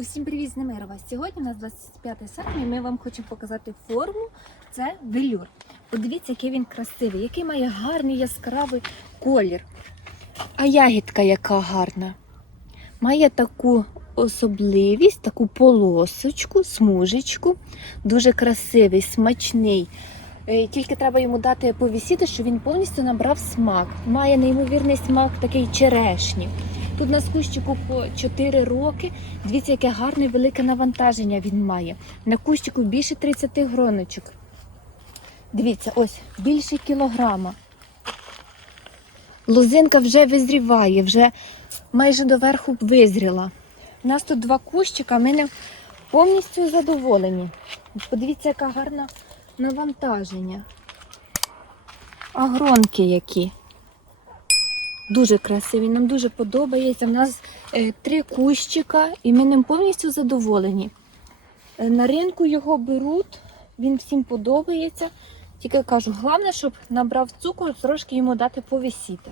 Усім привіт з Немирова. Сьогодні у нас 25 серпня і ми вам хочемо показати форму. Це велюр. Подивіться, який він красивий, який має гарний яскравий колір. А ягідка яка гарна. Має таку особливість, таку полосочку, смужечку. Дуже красивий, смачний. Е, Тільки треба йому дати повісіти, щоб він повністю набрав смак. Має неймовірний смак такий черешні. Тут на кущику по 4 роки. Дивіться, яке гарне велике навантаження він має. На кущику більше 30 гроночок. Дивіться, ось більше кілограма. Лозинка вже визріває, вже майже доверху визріла. У нас тут два кущика, ми не повністю задоволені. Подивіться, яка гарна навантаження. А гронки які. Дуже красивий, нам дуже подобається. У нас е, три кущика, і ми ним повністю задоволені. Е, на ринку його беруть, він всім подобається. Тільки кажу, головне, щоб набрав цукру, трошки йому дати повисіти.